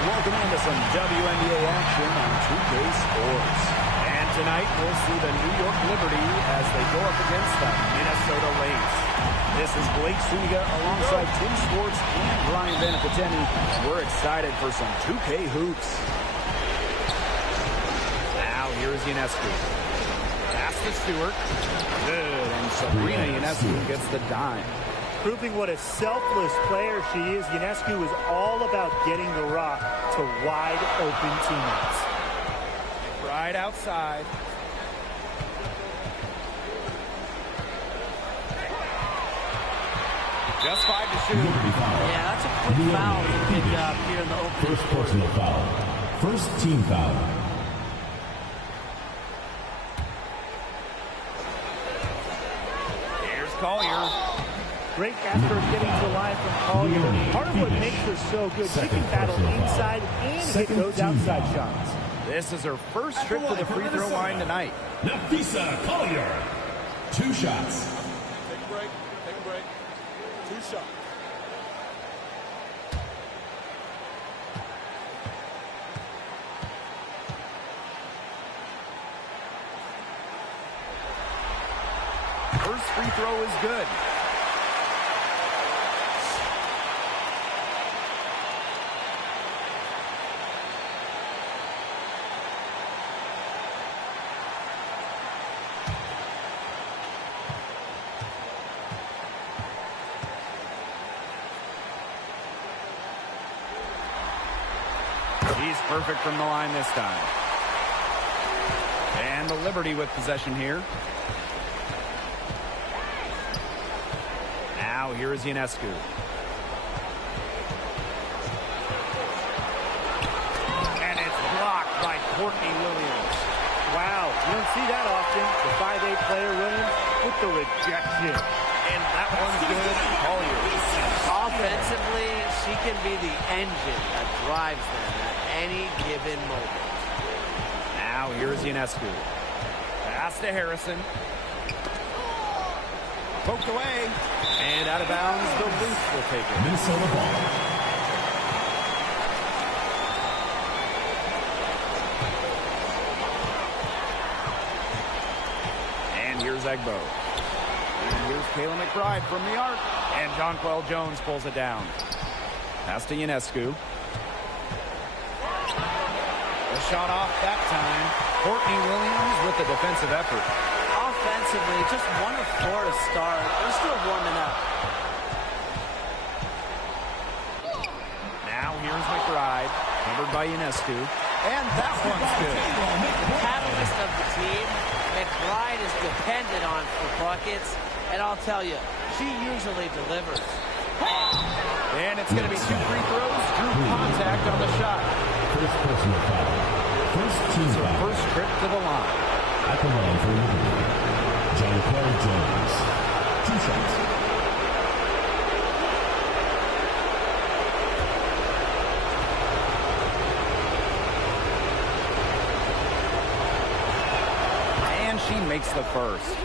Welcome into some WNBA action on 2K Sports. And tonight we'll see the New York Liberty as they go up against the Minnesota Lynx. This is Blake Suniga alongside Tim Sports and Brian Benapateni. We're excited for some 2K hoops. Now here's Ionescu. Pass to Stewart. Good, and Sabrina Ionescu gets the dime. Proving what a selfless player she is, Ionescu is all about getting the rock to wide open teammates. Right outside. Just 5 to shoot. Yeah, that's a quick foul to pick up here in the opening. First personal foul. First team foul. Here's Collier. Great effort getting to the line from Collier. Part of what makes her so good, she can battle inside and hit those outside shots. This is her first trip to the free throw line tonight. Nafisa Collier. 2 shots. Take a break. Take a break. 2 shots. First free throw is good. He's perfect from the line this time. And the Liberty with possession here. Now here is Ionescu. And it's blocked by Courtney Williams. Wow, you don't see that often. The 5'8" player Williams with the rejection. And that one's good. Collier. Offensively, she can be the engine that drives them at any given moment. Now here's Ionescu. Pass to Harrison. Poked away. And out of bounds, the Lynx will take it. Minnesota ball. And here's Egbo. And here's Kayla McBride from the arc. And Jonquel Jones pulls it down. Pass to Ionescu. The shot off that time. Courtney Williams with the defensive effort. Offensively, just 1 of 4 to start. They're still warming up. Now here's McBride, covered by Ionescu. And that one's good. The catalyst of the team, McBride is dependent on for buckets. And I'll tell you, she usually delivers. And it's going to be 2 free throws. Drew contact on the shot. First personal foul. First team foul. First trip to the line. At the line for Liberty. Jonquel Jones. 2 shots. And she makes the first.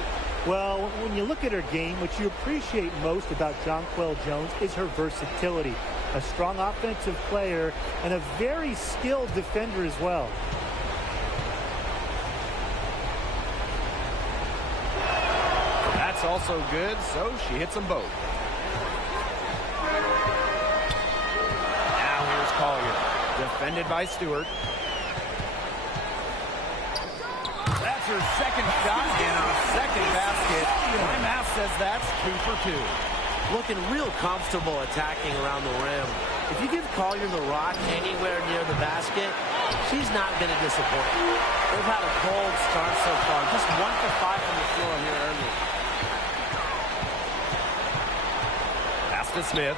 Well, when you look at her game, what you appreciate most about Jonquel Jones is her versatility. A strong offensive player and a very skilled defender as well. That's also good, so she hits them both. Now here's Collier, defended by Stewart. That's her second shot and her second basket. My math says that's 2 for 2. Looking real comfortable attacking around the rim. If you give Collier the rock anywhere near the basket, she's not going to disappoint. They've had a cold start so far. Just 1 for 5 from the floor here early. Pass to Smith.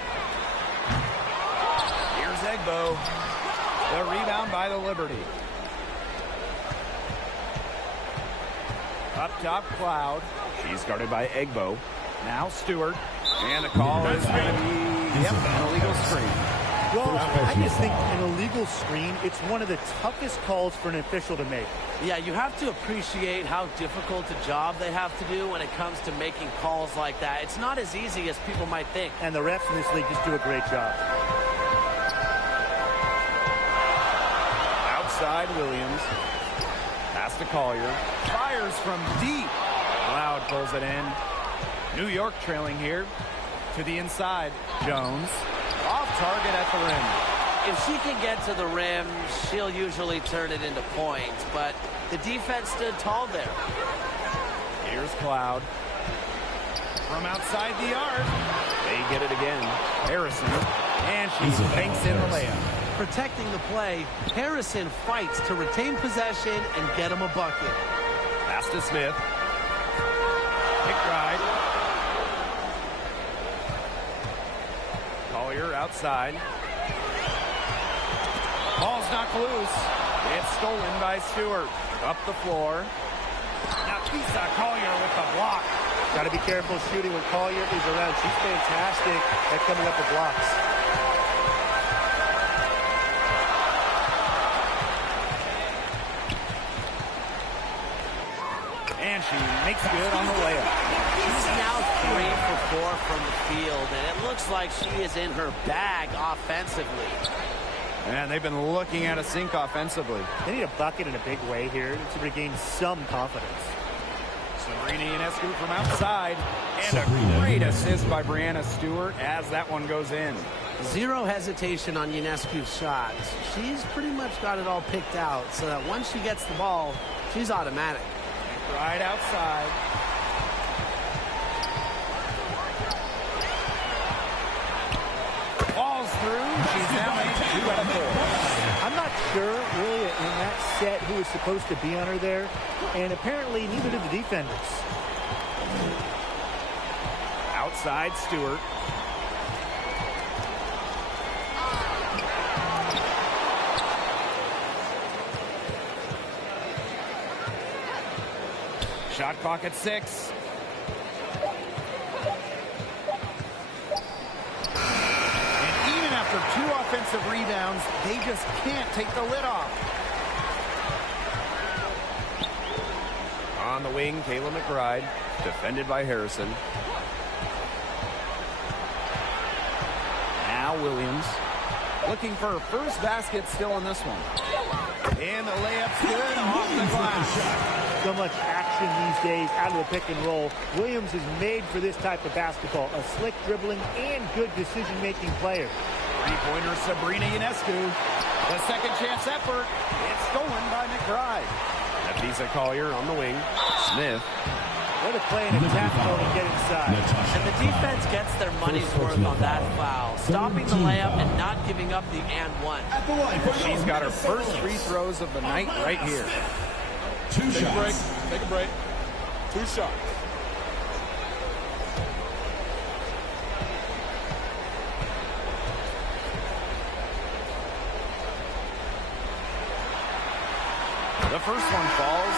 Here's Egbo. The rebound by the Liberty. Up top, Cloud. She's guarded by Egbo. Now Stewart. And the call is going to be, an illegal screen. Well, I just think an illegal screen, it's one of the toughest calls for an official to make. Yeah, you have to appreciate how difficult a job they have to do when it comes to making calls like that. It's not as easy as people might think. And the refs in this league just do a great job. outside Williams. Pass to Collier. Fires from deep. Cloud pulls it in. New York trailing here. To the inside. Jones. Off target at the rim. If she can get to the rim, she'll usually turn it into points, but the defense stood tall there. Here's Cloud. From outside the arc. They get it again. Harrison. And she banks in the layup. Protecting the play, Harrison fights to retain possession and get him a bucket. Pass to Smith. McBride. Collier outside. Ball's knocked loose. It's stolen by Stewart. Up the floor. Now Kisa Collier with the block. Got to be careful shooting when Collier is around. She's fantastic at coming up with blocks. And she makes good on the layup. She's now 3 for 4 from the field, and it looks like she is in her bag offensively. And they've been looking at a sink offensively. They need a bucket in a big way here to regain some confidence. Sabrina Ionescu from outside. And a great assist by Brianna Stewart as that one goes in. Zero hesitation on Ionescu's shots. She's pretty much got it all picked out so that once she gets the ball, she's automatic. Right outside. Falls through. She's now made 2 out of 4. I'm not sure, really, in that set who was supposed to be on her there. And apparently, neither did the defenders. Outside Stewart. Shot clock at 6. And even after 2 offensive rebounds, they just can't take the lid off. On the wing, Kayla McBride, defended by Harrison. Now Williams, looking for her first basket still on this one. And the layup's good off the glass. So much action these days out of the pick and roll. Williams is made for this type of basketball. A slick dribbling and good decision-making player. Three-pointer Sabrina Ionescu. The second chance effort. It's stolen by McBride. Nafisa Collier on the wing. Smith. What a play in attack mode and get inside. And the defense gets their money's worth on that foul. Stopping the layup and not giving up the and one. She's got her first free throws of the night right here. Take a break. Take a break. 2 shots. The first one falls.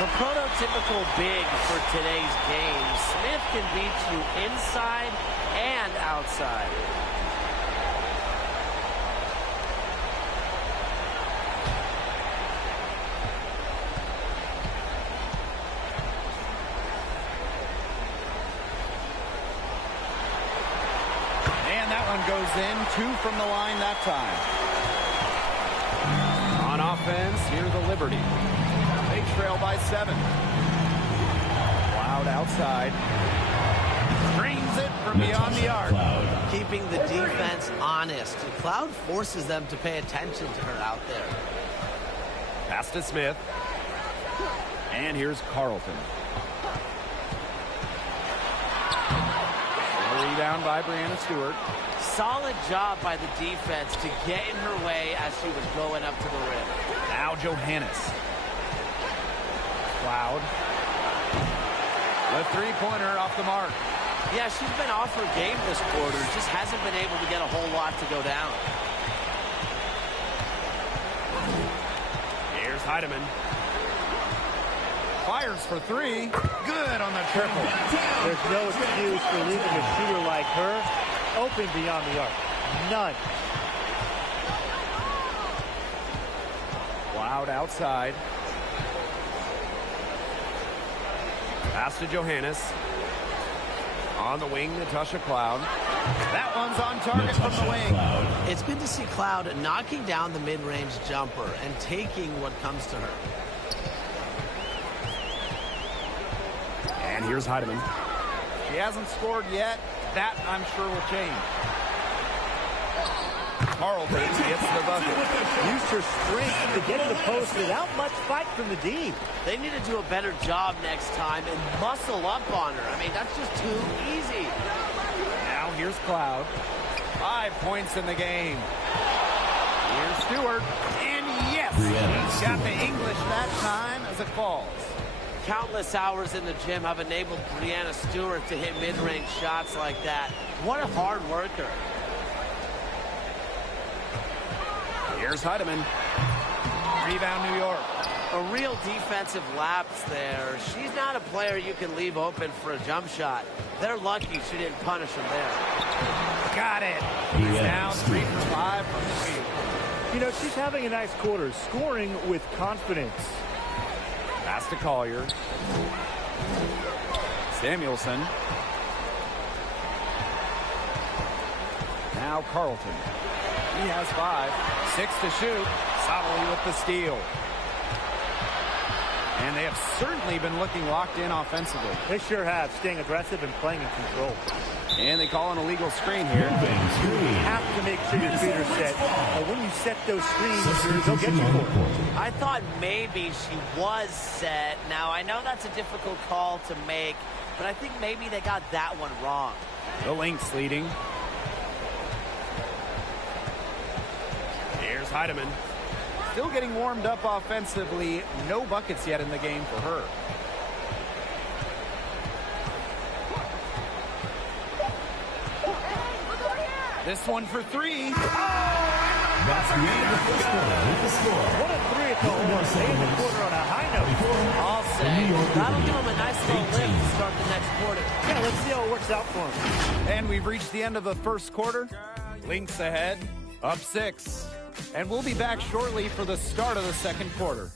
The prototypical big for today's game. Smith can beat you inside and outside. And that one goes in. 2 from the line that time. On offense, here's the Liberty. They trail by 7. Cloud outside. Screens it from beyond the arc. Keeping the defense honest. Cloud forces them to pay attention to her out there. Pass to Smith. And here's Carlton. A rebound by Brianna Stewart. Solid job by the defense to get in her way as she was going up to the rim. Now Johannes. Cloud. The three-pointer off the mark. Yeah, she's been off her game this quarter. Just hasn't been able to get a whole lot to go down. Here's Heidemann. Fires for 3. Good on the triple. There's no excuse for leaving a shooter like her open beyond the arc. None. Cloud outside. Pass to Johannes. On the wing, Natasha Cloud. That one's on target from the wing. Cloud. It's good to see Cloud knocking down the mid-range jumper and taking what comes to her. And here's Heidemann. She hasn't scored yet. That, I'm sure, will change. Carlton gets the bucket. Used her strength to get to the post without much fight from the D. They need to do a better job next time and muscle up on her. I mean, that's just too easy. Now here's Cloud. 5 points in the game. Here's Stewart. And yes, he's got the English that time as it falls. Countless hours in the gym have enabled Brianna Stewart to hit mid-range shots like that. What a hard worker. Here's Heidemann. Rebound, New York. A real defensive lapse there. She's not a player you can leave open for a jump shot. They're lucky she didn't punish him there. Got it. He's down 3 for 5 from the field. You know, she's having a nice quarter, scoring with confidence. Pass to Collier. Samuelson. Now Carlton. He has 5. 6 to shoot. Solidly with the steal. And they have certainly been looking locked in offensively. They sure have, staying aggressive and playing in control. And they call an illegal screen here. You have to make sure your feet are set. When you set those screens, they'll get you for it. I thought maybe she was set. Now, I know that's a difficult call to make, but I think maybe they got that one wrong. The Lynx leading. Here's Heidemann. Still getting warmed up offensively. No buckets yet in the game for her. This one for 3. That's the end of the first quarter with the score. What a 3 at the horn. They end the quarter on a high note. I'll say. That'll give them a nice little lift to start the next quarter. Yeah, let's see how it works out for them. And we've reached the end of the first quarter. Lynx ahead, up 6. And we'll be back shortly for the start of the second quarter.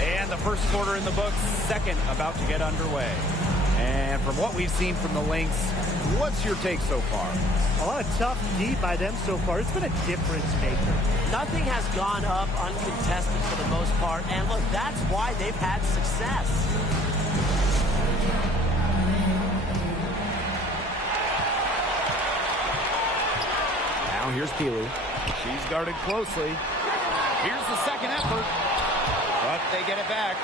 And the first quarter in the books, second about to get underway. And from what we've seen from the Lynx, what's your take so far? A lot of tough D by them so far. It's been a difference maker. Nothing has gone up uncontested for the most part. And look, that's why they've had success. Now here's Peely. She's guarded closely. Here's the second effort. But they get it back.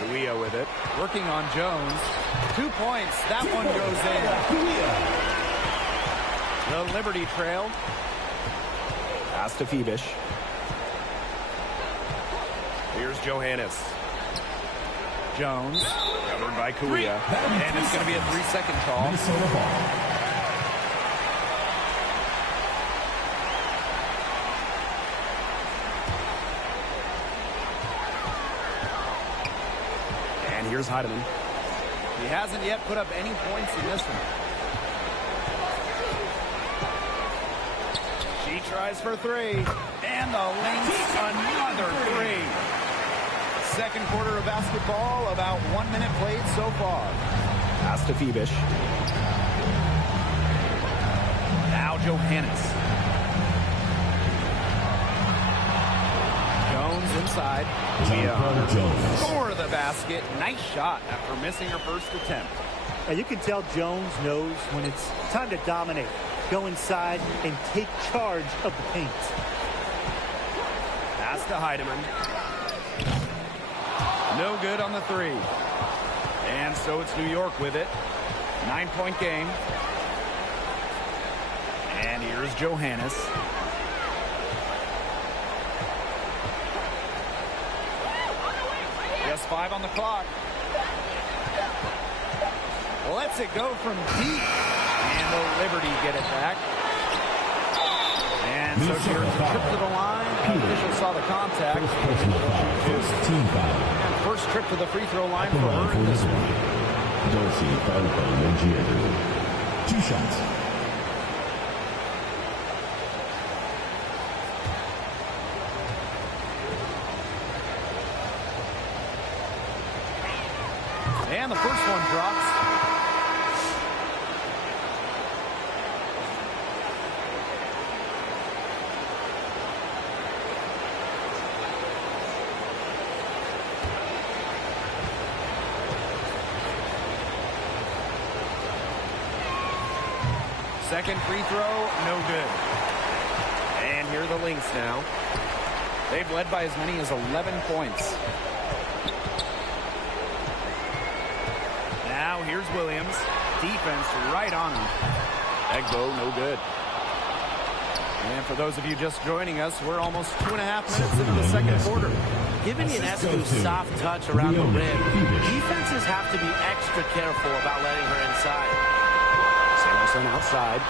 Wnba with it. Working on Jones. 2 points. That one goes in. The Liberty trail. Pass to Phoebish. Here's Johannes. Jones. Covered by Kuia. And it's going to be a 3-second call. Minnesota ball. Here's Heidemann. He hasn't yet put up any points in this one. She tries for 3. And the Lynx another 3. Second quarter of basketball, about 1 minute played so far. Pass to Phoebish. Now Johannes. Jones inside. Jones. For the basket. Nice shot after missing her first attempt. Now you can tell Jones knows when it's time to dominate. Go inside and take charge of the paint. Pass to Heidemann. No good on the 3. And so it's New York with it. 9-point game. And here's Johannes. Just 5 on the clock. Lets it go from deep. And the Liberty get it back. And so she earns a trip to the line Official saw the contact. First personal foul. First team foul. And first trip to the free throw line for her in this one. Dorsey fouled by Nigeria. 2 shots. And the first one drops. Second free throw, no good. And here are the Lynx now. They've led by as many as 11 points. Now here's Williams. Defense right on him. Wnba, no good. And for those of you just joining us, we're almost 2.5 minutes into the second quarter. Given Ionescu's soft touch around the rim, defenses have to be extra careful about letting her inside. Samuelson outside.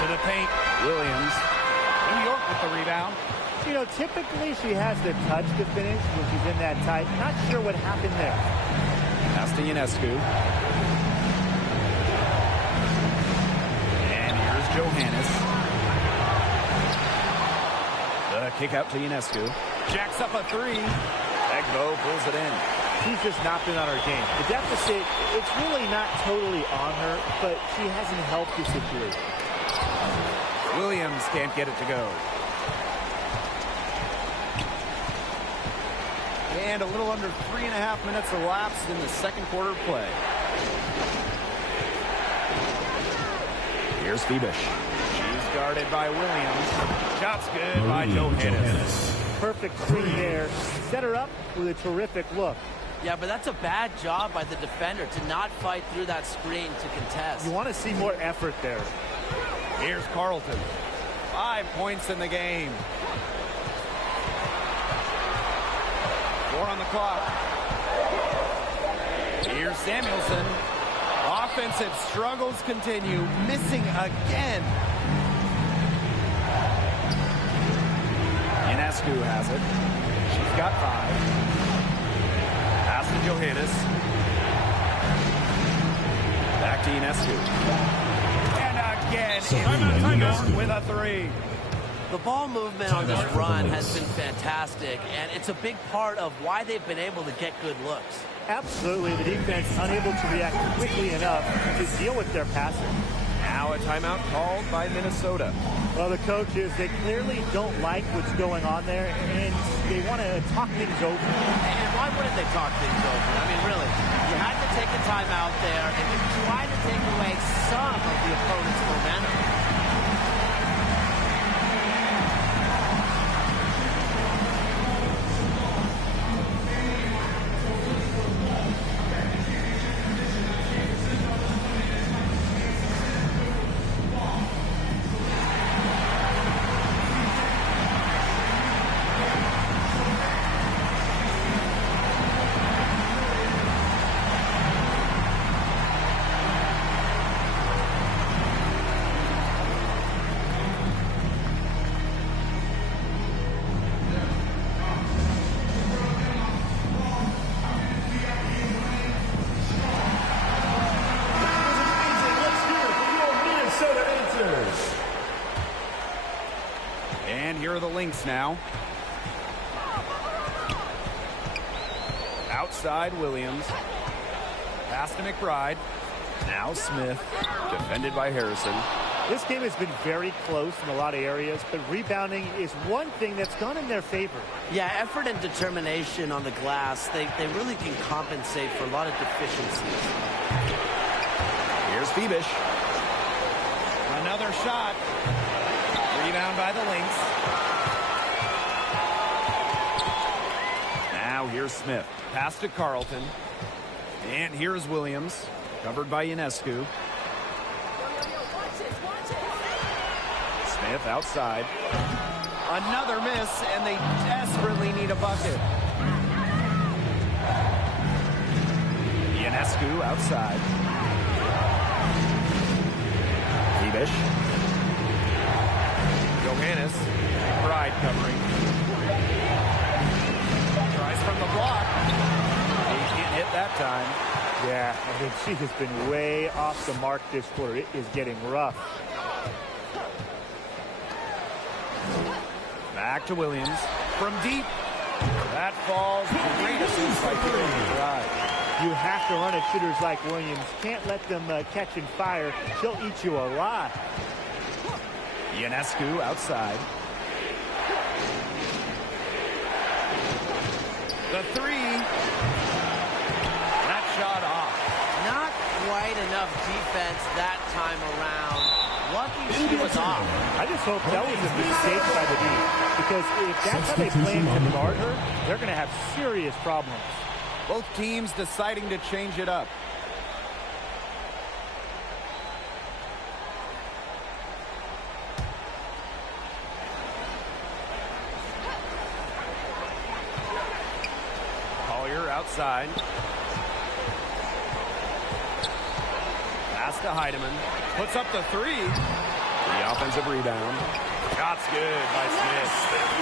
To the paint, Williams. New York with the rebound. You know, typically she has the touch to finish when she's in that tight. Not sure what happened there. Pass to Ionescu. And here's Johannes. The kick out to Ionescu. Jacks up a three. Wnba pulls it in. She's just not been on her game. The deficit, it's really not totally on her, but she hasn't helped the situation. Williams can't get it to go. And a little under 3.5 minutes elapsed in the second quarter play. Here's Phoebish. She's guarded by Williams. Shot's good by Johannes. Perfect screen there. Set her up with a terrific look. Yeah, but that's a bad job by the defender to not fight through that screen to contest. You want to see more effort there. Here's Carlton. 5 points in the game. 4 on the clock. Here's Samuelson. Offensive struggles continue. Missing again. Ionescu has it. She's got 5. Pass to Johannes. Back to Ionescu. And again, Ionescu with a 3. The ball movement on this run has been fantastic, and it's a big part of why they've been able to get good looks. Absolutely. The defense unable to react quickly enough to deal with their passing. Now a timeout called by Minnesota. Well, the coaches, they clearly don't like what's going on there, and they want to talk things over. And why wouldn't they talk things over? I mean, really, you had to take a timeout there and just try to take away some of the opponent's momentum. And here are the Lynx now. Outside Williams. Pass to McBride. Now Smith. Defended by Harrison. This game has been very close in a lot of areas, but rebounding is one thing that's gone in their favor. Yeah, effort and determination on the glass, they really can compensate for a lot of deficiencies. Here's Phoebish. Another shot. Rebound by the Lynx. Now here's Smith. Pass to Carlton. And here's Williams. Covered by Ionescu. Smith outside. Another miss, and they desperately need a bucket. Ionescu outside. Phoebish. Johannes. McBride covering. Tries from the block. He can't hit that time. Yeah, I think she has been way off the mark this quarter. It is getting rough. Back to Williams. From deep. That falls. Great assist by McBride. You have to run at shooters like Williams. Can't let them catch and fire. She'll eat you alive. Ionescu outside. The three. That shot off. Not quite enough defense that time around. Lucky she was off. I just hope that was a mistake by the D. Because if that's how they plan to guard her, they're going to have serious problems. Both teams deciding to change it up. Collier outside. Pass to Heidemann. Puts up the three. The offensive rebound. Shot's good by Smith.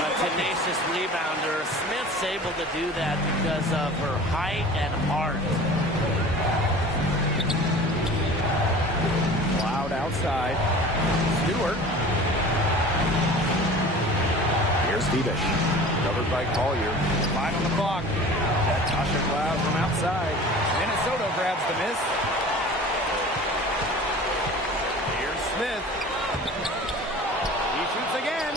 A tenacious rebounder. Smith's able to do that because of her height and heart. Loud outside. Stewart. Here's Debish. Covered by Collier. 5 on the clock. Tasha Cloud from outside. Minnesota grabs the miss. Here's Smith. He shoots again.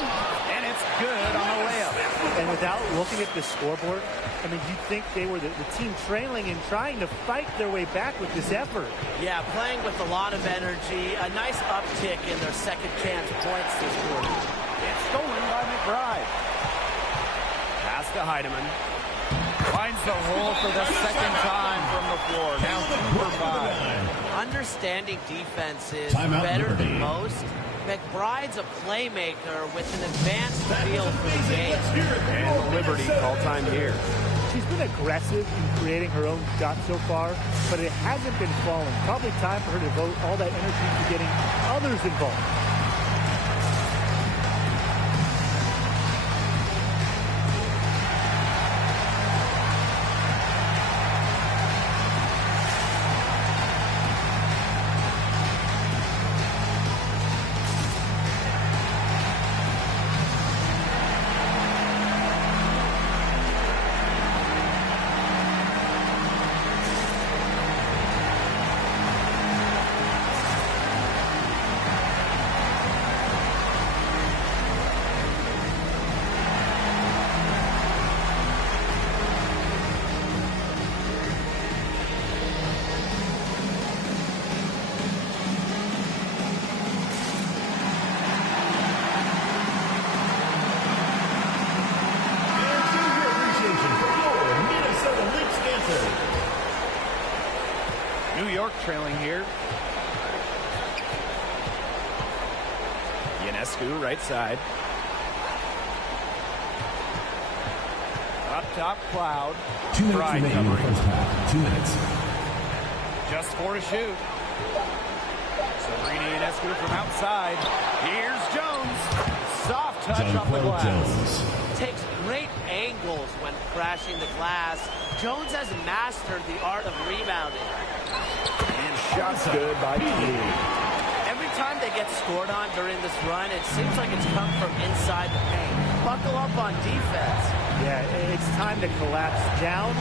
And it's good on the layup. And without looking at the scoreboard, I mean, you'd think they were the team trailing and trying to fight their way back with this effort. Yeah, playing with a lot of energy. A nice uptick in their second chance points this quarter. It's stolen by McBride. Pass to Heidemann. Finds the hole for the second time from the floor. Now 2 for 5. Understanding defense is Timeout, better Liberty. than most. McBride's a playmaker with an advanced feel for the game. And the Liberty call time here. She's been aggressive in creating her own shot so far, but it hasn't been falling. Probably time for her to devote all that energy to getting others involved. New York trailing here. Ionescu, right side. Up top, Cloud. 2 minutes Bride remaining in the covering. first half. 2 minutes. Just 4 to shoot. Sabrina Ionescu from outside. Here's Jones. Soft touch off the Jonquel glass. Jones. Takes great angles when crashing the glass. Jones has mastered the art of rebounding. And shots good by Keeley. Every time they get scored on during this run, it seems like it's come from inside the paint. Buckle up on defense. Yeah, it's time to collapse down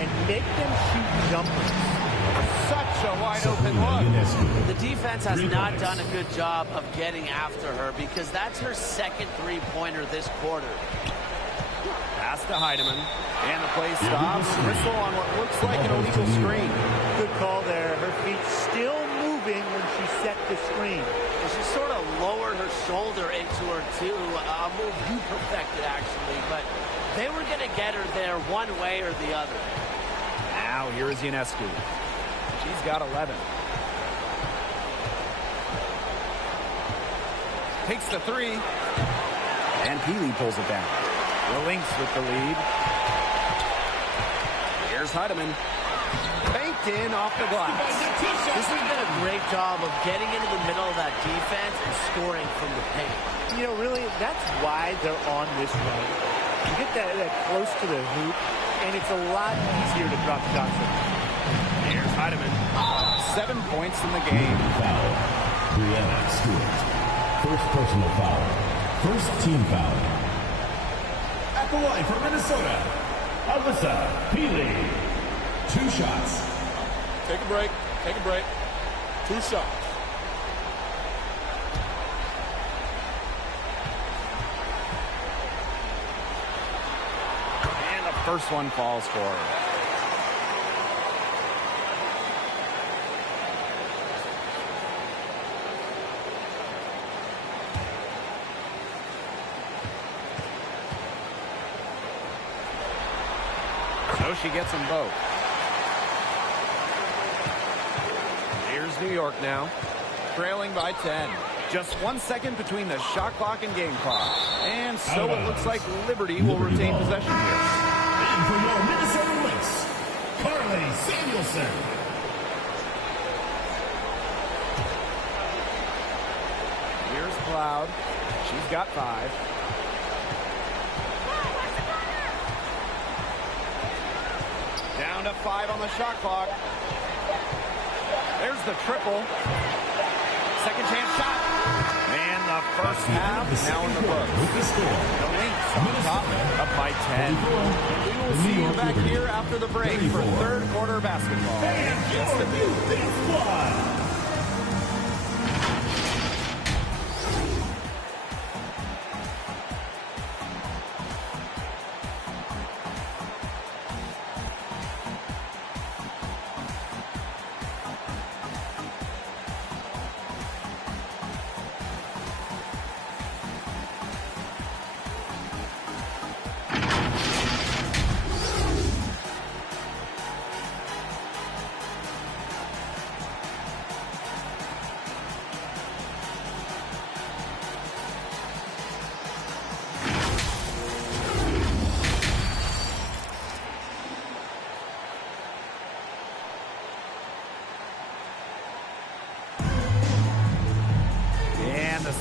and make them shoot jumpers. Such a wide open Sabrina look. Ionescu. The defense has 3 not points. done a good job of getting after her because that's her second three-pointer this quarter. Pass to Heidemann. And the play stops. Whistle on what looks like an illegal screen. Good call there. Her feet still moving when she set the screen. And she sort of lowered her shoulder into her, too. A move you perfected, actually. But they were going to get her there one way or the other. Now here is Ionescu. She's got 11. Takes the three. And Keeley pulls it down. The Lynx with the lead. Here's Heidemann. Bank knocked in off the glass. This has been a great job of getting into the middle of that defense and scoring from the paint. You know, really, that's why they're on this run. You get that close to the hoop, and it's a lot easier to drop shots. Here's Heidemann. 7 points in the game. Foul. Brianna Stewart. First personal foul. First team foul. At the line for Minnesota, Alyssa Peely. 2 shots. Take a break. Take a break. 2 shots. And the first one falls for her. So she gets them both. Here's New York now, trailing by 10. Just 1 second between the shot clock and game clock. And so it looks like Liberty will retain possession here. And for your Minnesota Lynx, Carly Samuelson. Here's Cloud. She's got 5. Down to 5 on the shot clock. There's the triple. Second chance shot. And the first half now in the books. The Lynx on top, up by 10. And we will see you back here after the break for third quarter basketball. Just a bit.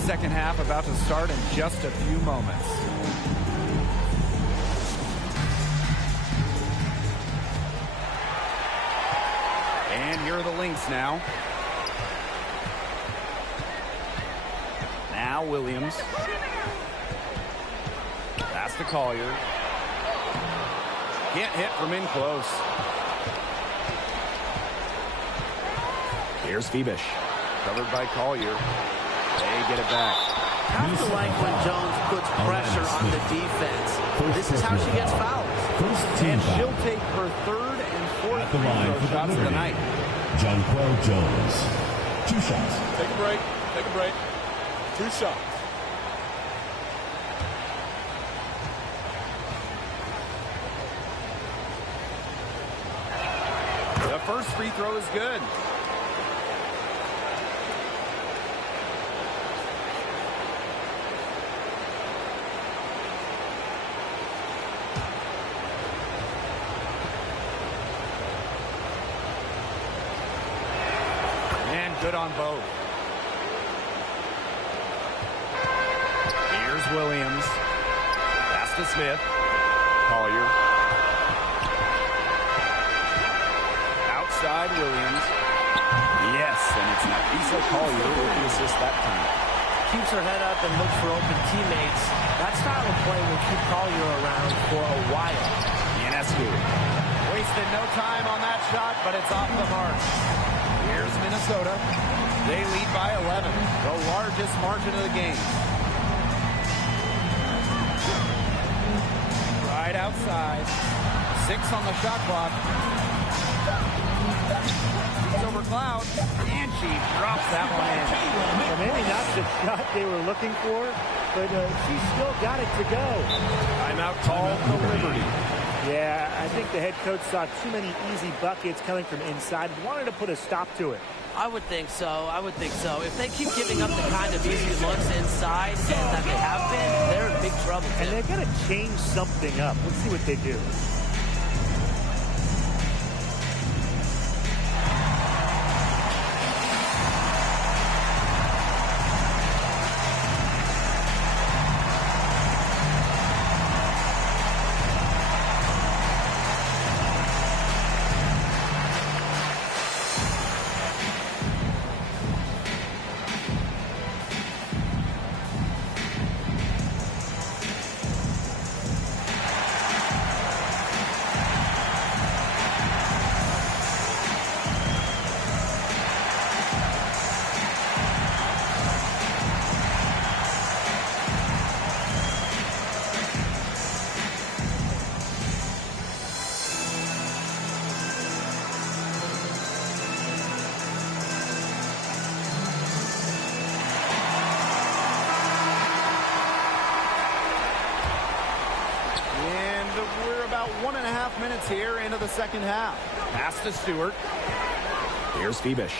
Second half about to start in just a few moments. And here are the Lynx now. Now Williams. Pass to Collier. Can't hit from in close. Here's Phoebish. Covered by Collier. They get it back. I have to like when Jones puts pressure on the defense. This is how she gets fouls. And she'll take her third and fourth free throw shots of the night. Jonquel Jones. 2 shots. Take a break. Take a break. 2 shots. The first free throw is good. Good on both. Here's Williams. Pass to Smith. Collier. Outside Williams. Yes, and it's Nafisa Collier with the assist that time. Keeps her head up and looks for open teammates. That style of play will keep Collier around for a while. Ionescu. Wasted no time on that shot, but it's off the mark. Here's Minnesota. They lead by 11, the largest margin of the game. Right outside. 6 on the shot clock. She's over Cloud, and she drops that one in. Well, maybe not the shot they were looking for, but she still got it to go. Timeout called the Liberty. Yeah, I think the head coach saw too many easy buckets coming from inside, wanted to put a stop to it. I would think so. I would think so. If they keep giving up the kind of easy looks inside and that they have been, they're in big trouble. And they're going to change something up. Let's see what they do. we're about 1.5 minutes here into the second half. Pass to Stewart. Here's Phoebish.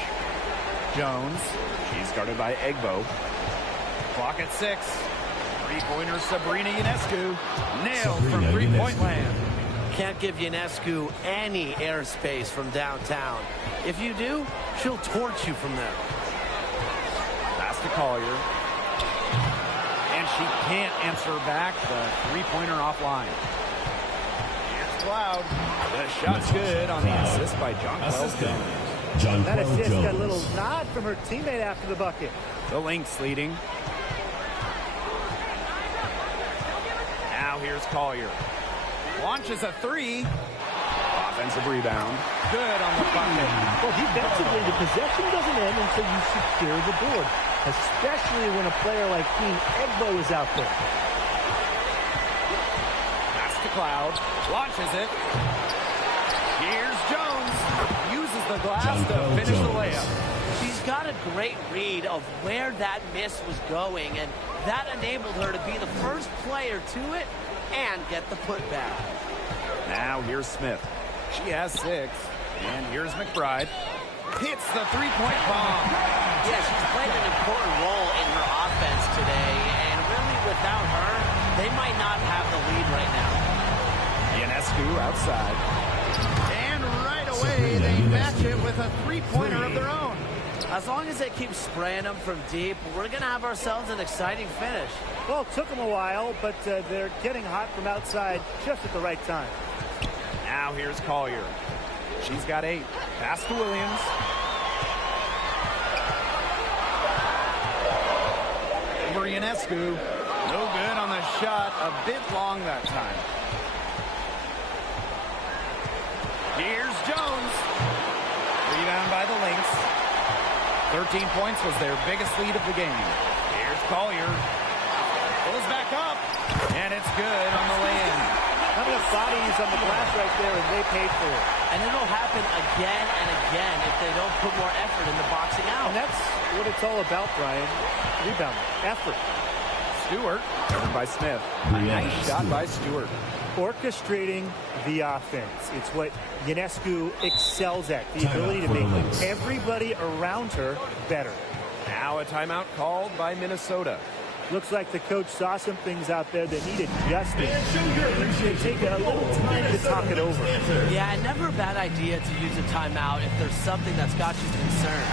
Jones. She's guarded by Egbo. Clock at 6. Three-pointer Sabrina Ionescu. Nailed from three-point land. Can't give Ionescu any airspace from downtown. If you do, she'll torch you from there. Pass to Collier. And she can't answer back. The three-pointer offline. Here's Cloud. The shot's good on the assist by Jonquel Jones. That assist got a little nod from her teammate after the bucket. The Lynx leading. Now here's Collier. Launches a three. Offensive rebound. Good on the bucket. Well, defensively, the possession doesn't end until you secure the board, especially when a player like Queen Egbo is out there. Pass to Cloud. Launches it. Here's Jones. Uses the glass to finish the layup. She's got a great read of where that miss was going, and that enabled her to be the first player to it and get the putback. Now here's Smith. She has 6. And here's McBride. Hits the three-point bomb. Yeah, she's played an important role in her offense today, and really without her, they might not have the lead right now. Ionescu outside. And right away, they match it with a three-pointer of their own. As long as they keep spraying them from deep, we're going to have ourselves an exciting finish. Well, it took them a while, but they're getting hot from outside just at the right time. Now here's Collier. She's got 8. Pass to Williams. Over Ionescu. No good on the shot. A bit long that time. Here's Jones. Rebound by the Lynx. 13 points was their biggest lead of the game. Here's Collier. Pulls back up. And it's good on the lay-in. Not enough bodies on the glass right there, and they paid for it. And it'll happen again and again if they don't put more effort into boxing out. And that's what it's all about, Brian. Rebound, effort. Stewart, covered by Smith. A nice shot by Stewart. Orchestrating the offense. It's what Ionescu excels at. The ability to make everybody around her better. Now a timeout called by Minnesota. Looks like the coach saw some things out there that needed adjusting. He should take a little time to talk it over. Yeah, never a bad idea to use a timeout if there's something that's got you concerned.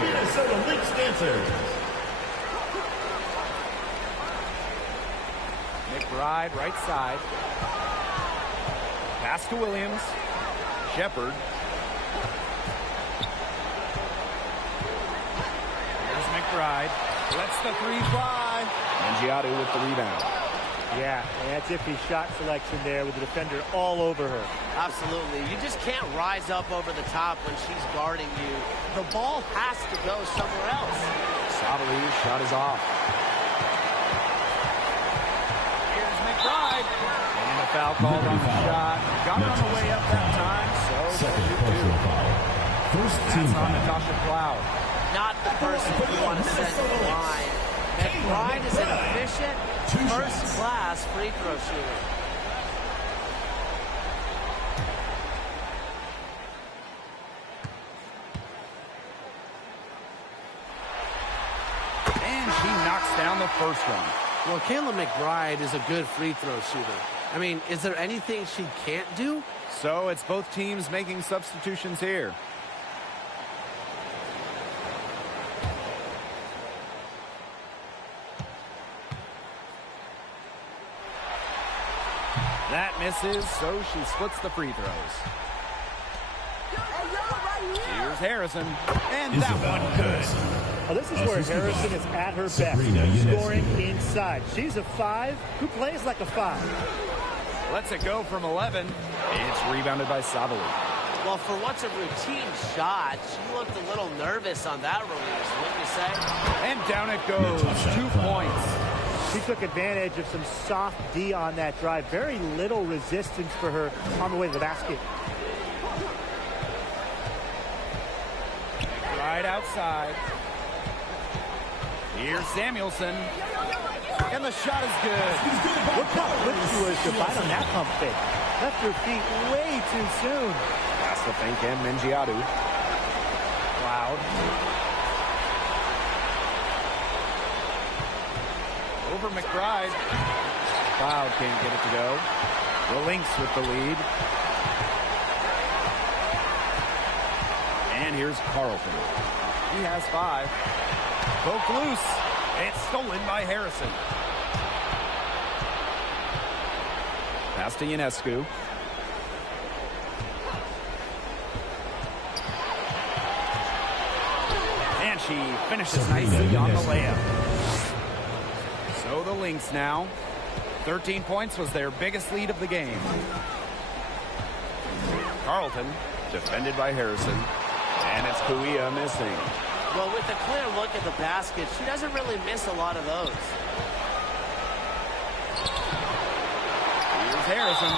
Minnesota Lynx dancers. McBride, right side. Pass to Williams. Shepard. Here's McBride. Lets the three fly. Mangiato with the rebound. Yeah, and that's iffy shot selection there with the defender all over her. Absolutely. You just can't rise up over the top when she's guarding you. The ball has to go somewhere else. Sottely's shot is off. Here's McBride. And a foul called on the shot. Got her on the way up that time, so Second personal foul. First team that's on foul. Natasha Cloud. Not the person you want to send to the line. McBride is an efficient, first-class free throw shooter. And she knocks down the first one. Well, Kayla McBride is a good free throw shooter. I mean, is there anything she can't do? So it's both teams making substitutions here. That misses, so she splits the free throws. Here's Harrison, and that one good. Well, this is where Harrison is at her best, scoring inside. She's a 5 who plays like a 5. Lets it go from 11. It's rebounded by Sabali. Well, for what's a routine shot, she looked a little nervous on that release, wouldn't you say? And down it goes, 2 points. She took advantage of some soft D on that drive. Very little resistance for her on the way to the basket. Right outside. Here's Samuelson. And the shot is good. Look how quick she was to fight on that pump fake. Left her feet way too soon. Pass to Wnba Mengiadu. Cloud. Over McBride. Cloud can't get it to go. The Lynx with the lead. And here's Carlton. He has 5. Broke loose. It's stolen by Harrison. Pass to Ionescu. And she finishes nicely on the layup. So the Lynx now. 13 points was their biggest lead of the game. Carlton, defended by Harrison. And it's Kuia missing. Well, with a clear look at the basket, she doesn't really miss a lot of those. Here's Harrison.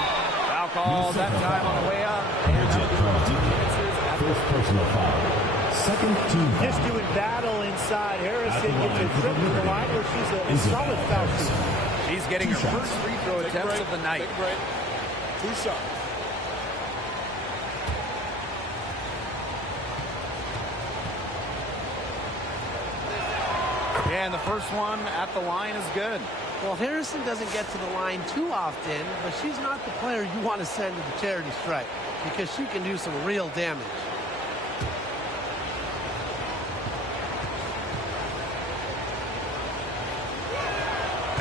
Foul call that time on the way up. And first personal foul. Second team foul. Just doing battle inside. Harrison gets a trip to the line where she's a solid foul shooter. She's getting her first free throw attempts of the night. 2 shots. And the first one at the line is good. Well, Harrison doesn't get to the line too often, but she's not the player you want to send to the charity stripe because she can do some real damage.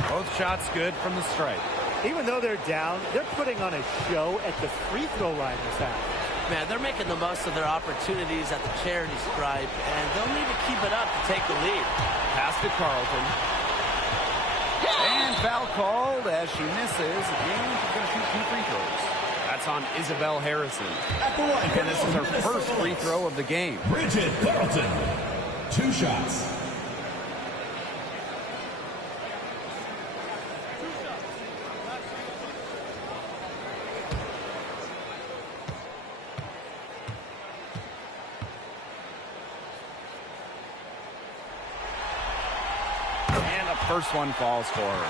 Both shots good from the stripe. Even though they're down, they're putting on a show at the free throw line this half. Man, they're making the most of their opportunities at the charity stripe, and they'll need to keep it up to take the lead. Pass to Carlton. And foul called as she misses, and she's going to shoot 2 free throws. That's on Isabel Harrison. At the line, And this is her first free throw of the game. Bridget Carlton. 2 shots. First one falls for her.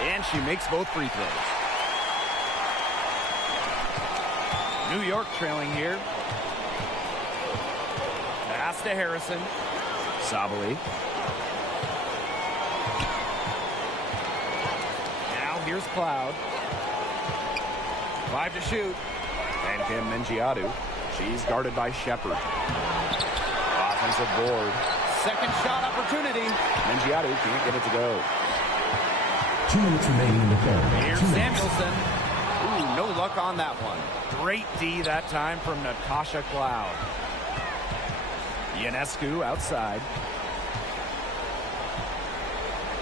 And she makes both free throws. New York trailing here. Pass to Harrison. Sabali. Here's Cloud. 5 to shoot. Wnba Mengiadu. She's guarded by Shepard. Offensive board. Second shot opportunity. Mengiadu can't get it to go. 2 minutes remaining in the third. Here's Samuelson. Ooh, no luck on that one. Great D that time from Natasha Cloud. Ionescu outside.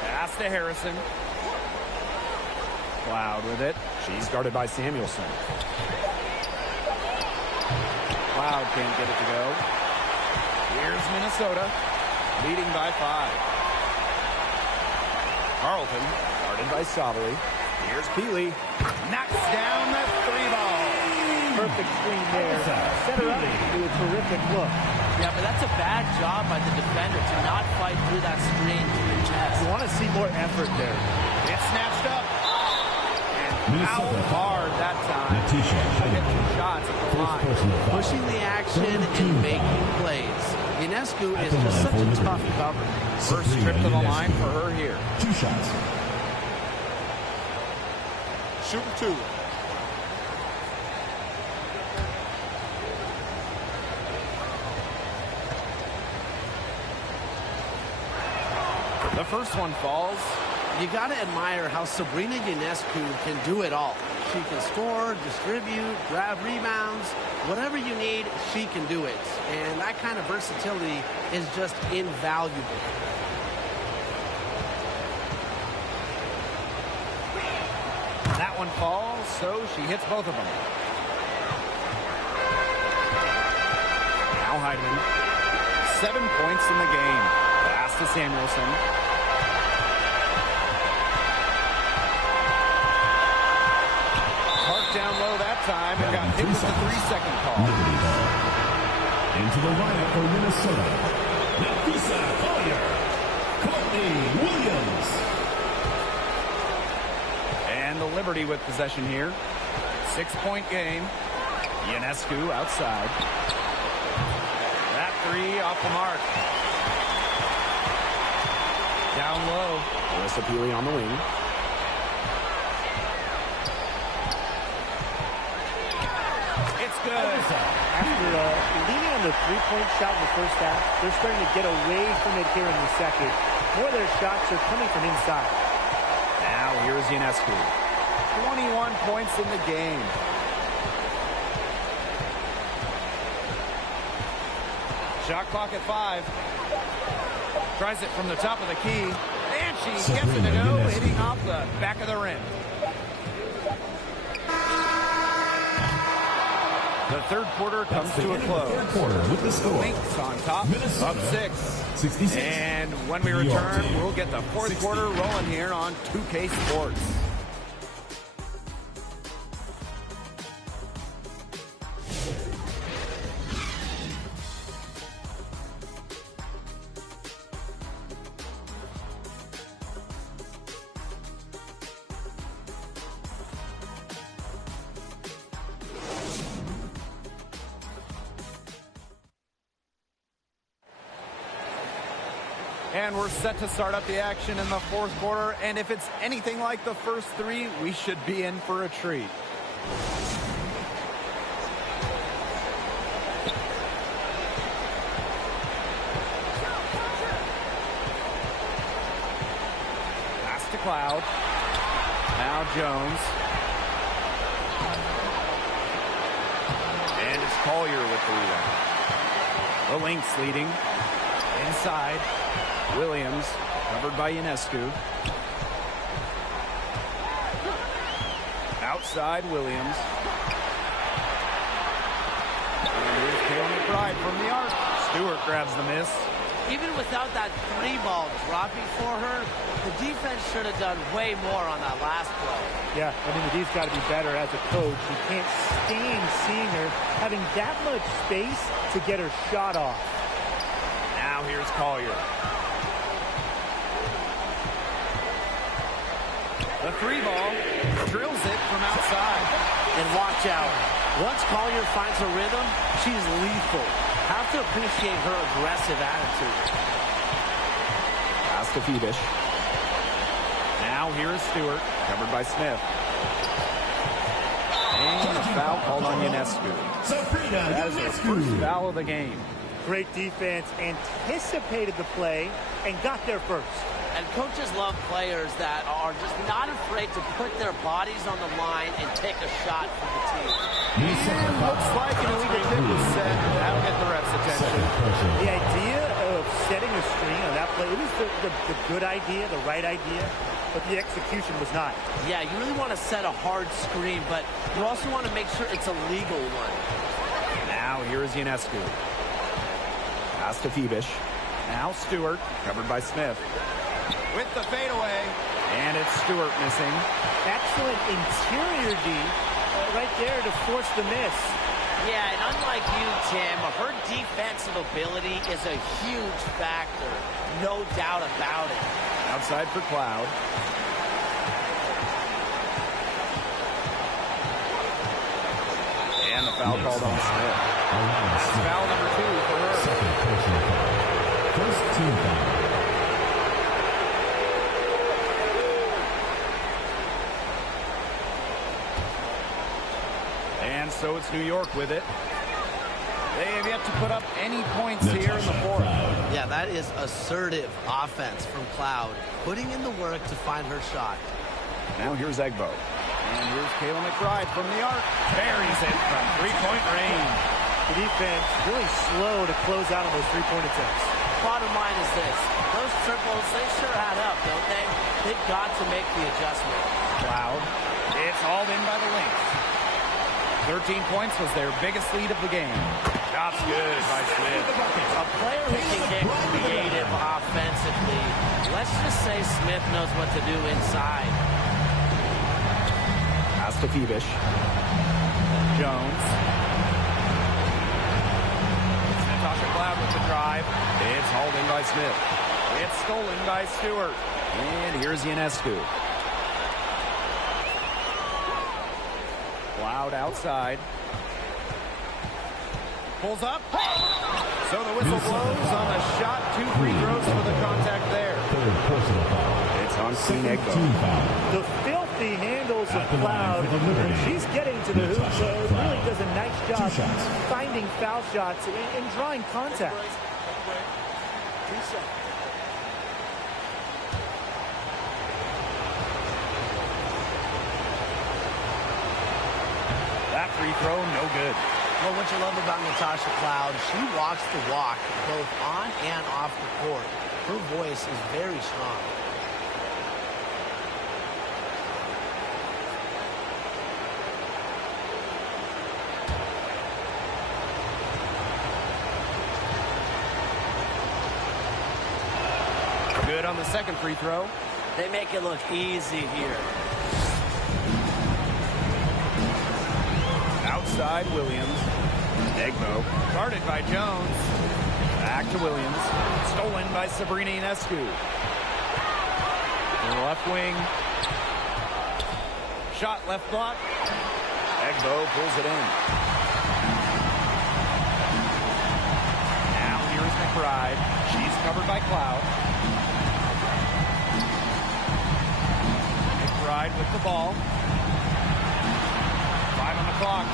Pass to Harrison. Cloud with it. She's guarded by Samuelson. Cloud can't get it to go. Here's Minnesota, leading by 5. Carlton, guarded by Sabali. Here's Keeley. Knocks down that 3 ball. Perfect screen there. Set her up to a terrific look. Yeah, but that's a bad job by the defender to not fight through that screen to the chest. You want to see more effort there. It's snatched up. Out hard that time. She'll get 2 shots at the line. Pushing the action and making plays. Ionescu is just such a tough cover. First trip to the line for her here. 2 shots. Shooting 2. The first one falls. You got to admire how Sabrina Ionescu can do it all. She can score, distribute, grab rebounds. Whatever you need, she can do it. And that kind of versatility is just invaluable. That one falls, so she hits both of them. Now Heidman. 7 points in the game. Pass to Samuelson. Park down low that time and got hit with the 3-second call. Into the lineup for Minnesota, Nafisa Collier, Courtney Williams. And the Liberty with possession here. 6-point game. Ionescu outside. That three off the mark. Down low. Alyssa Peely on the wing. It's good. After leaning on the three-point shot in the first half, they're starting to get away from it here in the second. More of their shots are coming from inside. Now here's Ionescu. 21 points in the game. Shot clock at 5. Tries it from the top of the key. And she gets it to go, hitting off the back of the rim. The third quarter comes to a close. Third quarter with the score. Lynx on top, Minnesota, up 6. 66. And when we return, we'll get the fourth quarter rolling here on 2K Sports. And we're set to start up the action in the fourth quarter. And if it's anything like the first 3, we should be in for a treat. Pass to Cloud. Now Jones. And it's Collier with the rebound. The Lynx leading. Inside. Williams, covered by Ionescu. Outside, Williams. And here's Kayla McBride from the arc. Stewart grabs the miss. Even without that 3-ball dropping for her, the defense should have done way more on that last play. Yeah, I mean, the D's got to be better as a coach. You can't stand seeing her having that much space to get her shot off. Now here's Collier. The 3-ball drills it from outside. And watch out. Once Collier finds her rhythm, she's lethal. Have to appreciate her aggressive attitude. Pass to Phoebish. Now here is Stewart, covered by Smith. And a foul called on Ionescu. That is her first foul of the game. Great defense, anticipated the play, and got there first. And coaches love players that are just not afraid to put their bodies on the line and take a shot for the team. Looks like an illegal tip was set. That'll get the ref's attention. The idea of setting a screen on that play, it was the good idea, the right idea, but the execution was not. Yeah, you really want to set a hard screen, but you also want to make sure it's a legal one. Now here is Ionescu. Pass to Phoebish. Now Stewart, covered by Smith. With the fadeaway. And it's Stewart missing. Excellent interior D right there to force the miss. Yeah, and unlike you, Tim, her defensive ability is a huge factor. No doubt about it. Outside for Cloud. And the foul called on Smith. That's foul number 2 for her. Second personal foul. First team foul. And so it's New York with it. They have yet to put up any points here in the fourth. Yeah, that is assertive offense from Cloud, putting in the work to find her shot. Now here's Wnba. And here's Kayla McBride from the arc. Buries it from three-point range. The defense really slow to close out on those three-point attempts. Bottom line is this. Those triples, they sure add up, don't they? They've got to make the adjustment. Cloud. It's hauled in by the Lynx. 13 points was their biggest lead of the game. Shot's good by Smith. A player who can get creative offensively. Let's just say Smith knows what to do inside. Pass to Phoebish. Jones. It's Natasha Cloud with the drive. It's hauled in by Smith. It's stolen by Stewart. And here's Ionescu. Cloud outside. Pulls up. So the whistle blows on the shot. 2 free throws for the contact there. Third personal foul. It's on Wnba. Team foul. The filthy handles of At the line Cloud. for the Liberty. When she's getting to the hoop, Natasha it Cloud. really does a nice job 2 shots. finding foul shots and drawing contact. 2 shots. That free throw, no good. Well, what you love about Natasha Cloud, she walks the walk both on and off the court. Her voice is very strong. Good on the second free throw. They make it look easy here. Outside Williams. Wnba. Guarded by Jones. Back to Williams. Stolen by Sabrina Ionescu. In the left wing. Shot left block. Wnba pulls it in. Now here's McBride. She's covered by Cloud. McBride with the ball. 5 on the clock.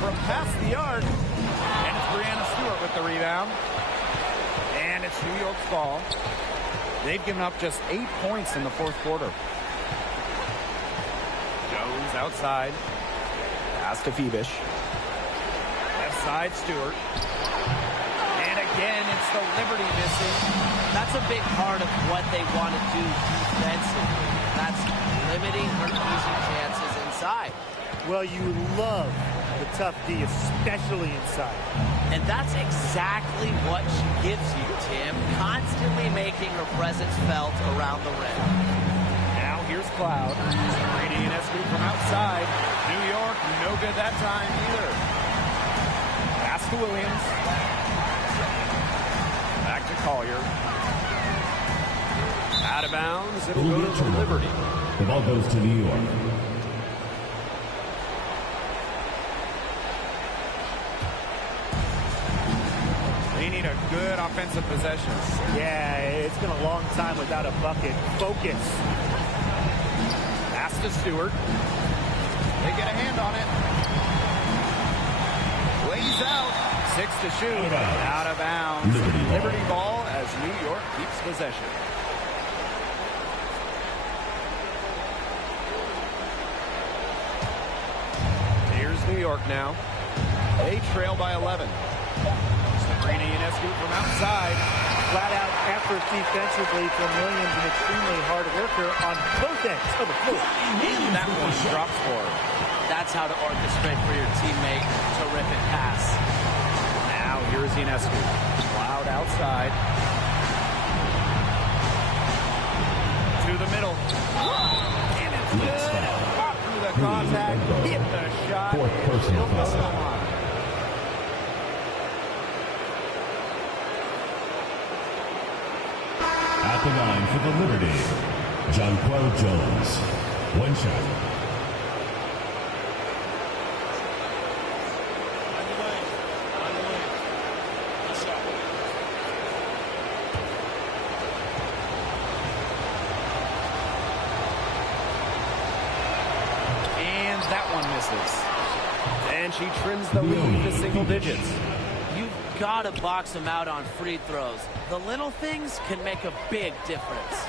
From past the arc. And it's Brianna Stewart with the rebound. And it's New York's ball. They've given up just 8 points in the fourth quarter. Jones outside. Pass to Phoebish. Left side Stewart. And again, it's the Liberty missing. That's a big part of what they want to do defensively. That's limiting her easy chances inside. Well, you love the tough D, especially inside. And that's exactly what she gives you, Tim. Constantly making her presence felt around the rim. Now here's Cloud. Sabrina Ionescu from outside. New York, no good that time either. Pass to Williams. Back to Collier. Out of bounds. It'll go to the Liberty. The ball goes to New York. They need a good offensive possession. Yeah, it's been a long time without a bucket. Focus. Pass to Stewart. They get a hand on it. Lays out. 6 to shoot. Out of bounds. Liberty ball as New York keeps possession. Here's New York now. They trail by 11. Sabrina Ionescu from outside. Flat out effort defensively from Williams, an extremely hard worker on both ends of the floor. And that one drops for her. That's how to orchestrate for your teammate. Terrific pass. Now here's Ionescu. Cloud outside. To the middle. And it's good. Fought through the contact. Hit the shot. Fourth personal foul. At the line for the Liberty, Jonquel Jones. 1 shot. On the lane. On the lane. 1 shot. And that one misses. And she trims the lead to single digits. You've got to box them out on free throws. The little things can make a big difference.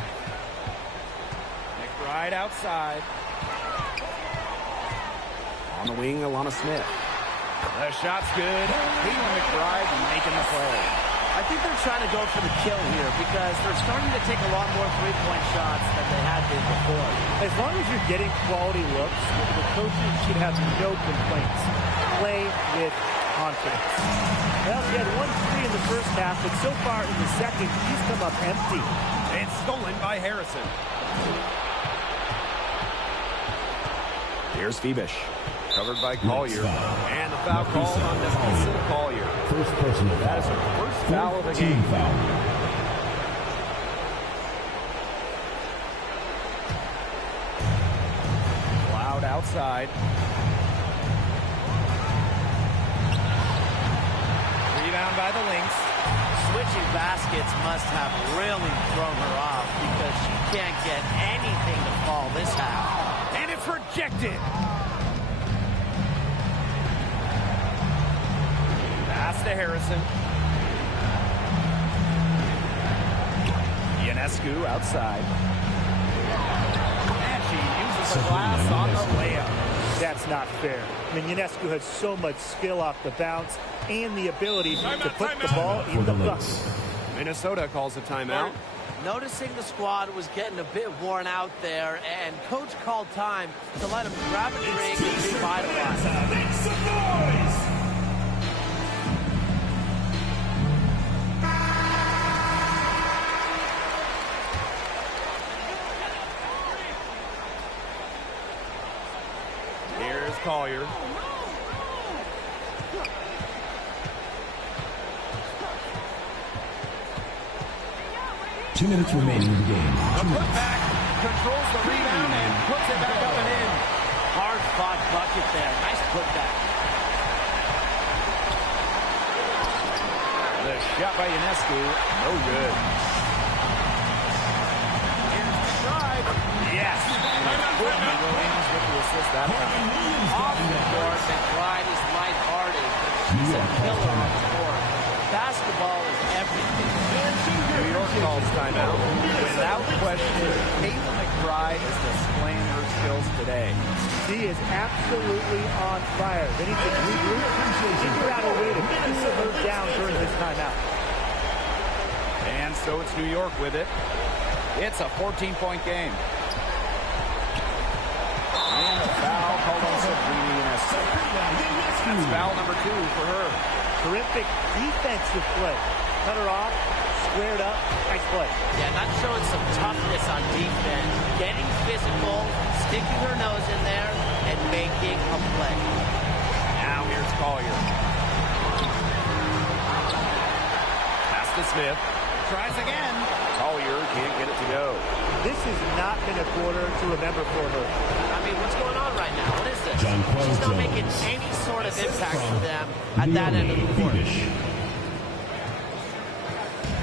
McBride outside. On the wing, Alana Smith. The shot's good. Caitlin McBride making the play. I think they're trying to go for the kill here because they're starting to take a lot more three-point shots than they had been before. As long as you're getting quality looks, the coaches should have no complaints. Play with confidence. Well, she had 1 3 in the first half, but so far in the second, she's come up empty. And stolen by Harrison. Here's Phoebish. Covered by Collier. And the foul call on Nafisa Collier. First personal That is foul. her first foul of the Team game. foul. Loud outside. Rebound by the Lynx. Switching baskets must have really thrown her off because she can't get anything to fall this half. And it's rejected. Pass to Harrison. Ionescu outside. And she uses the glass on the layup. That's not fair. I mean, Ionescu has so much skill off the bounce and the ability to put the ball in the bucket. Minnesota calls a timeout. Noticing the squad was getting a bit worn out there, and coach called time to let them grab a drink and revitalize. Make some noise! Here's Collier. 2 minutes remaining in the game. The putback controls the rebound and puts it back up and in. Hard fought bucket there. Nice putback. The shot by Ionescu, no good. Here's McBride. Yes. Courtney Williams with the assist that time. Off the court, McBride is lighthearted, but she's a killer on the court. Basketball is everything. New York calls timeout. Without question, Caitlin McBride is displaying her skills today. She is absolutely on fire. They need to regroup and figure out a way to cool her down during this timeout. And so it's New York with it. It's a 14-point game. And a foul called on Sabrina Ionescu. That's foul number 2 for her. Terrific defensive play. Cut her off, squared up, nice play. Yeah, not showing some toughness on defense. Getting physical, sticking her nose in there, and making a play. Now here's Collier. Pass to Smith. Tries again. Collier can't get it to go. This has not been a quarter to remember for her. I mean, what's going on right now? What is this? Jonquel She's not Jones. making any sort of impact for them at that end of the court. Phoebish.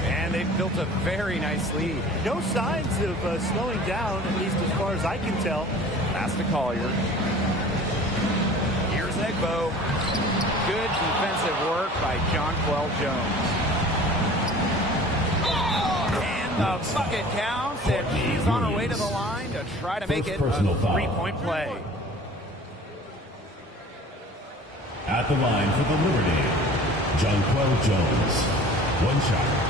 And they've built a very nice lead. No signs of slowing down, at least as far as I can tell. Pass to Collier. Here's Wnba. Good defensive work by Jonquel Jones. And the bucket counts, and she's on her way to the line to try to make it a personal foul. 3-point play. At the line for the Liberty, Jonquel Jones. 1 shot.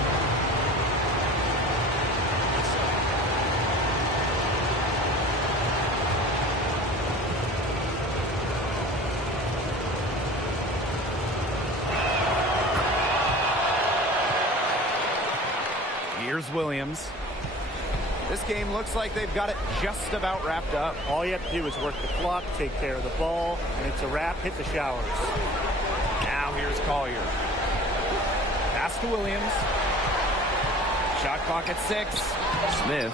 Here's Williams. This game looks like they've got it just about wrapped up. All you have to do is work the clock, take care of the ball, and it's a wrap. Hit the showers. Now here's Collier. Pass to Williams. Shot clock at 6. Smith.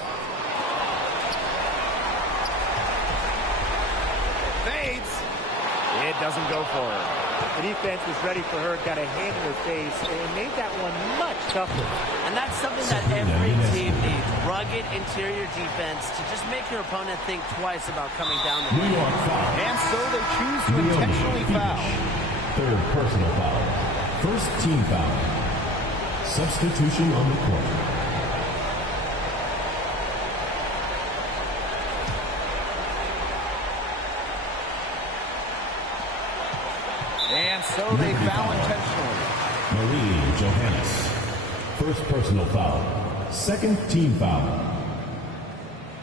Fades. It doesn't go for her. The defense was ready for her, got a hand in her face, and made that one much tougher. And that's something that every team needs. Rugged interior defense to just make your opponent think twice about coming down the New York foul. And so they choose to intentionally foul. Third personal foul. First team foul. Substitution on the court. And so they foul intentionally. Marie Johannes. First personal foul. Second team foul.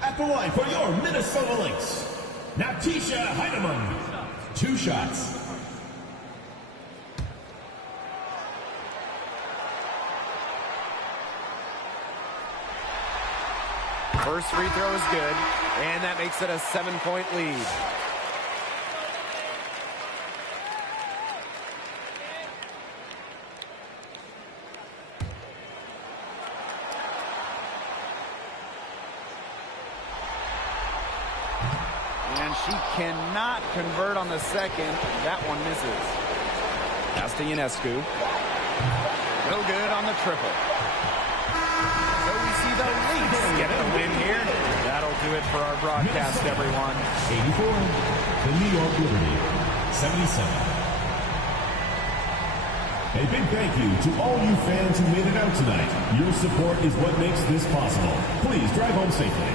At the line for your Minnesota Lynx, Natisha Heinemann. 2 shots. First free throw is good, and that makes it a 7-point lead. And she cannot convert on the second. That one misses. Pass to Ionescu. No good on the triple. So we see the Lynx get a win here. That'll do it for our broadcast, everyone. 84, the New York Liberty, 77. A big thank you to all you fans who made it out tonight. Your support is what makes this possible. Please drive home safely.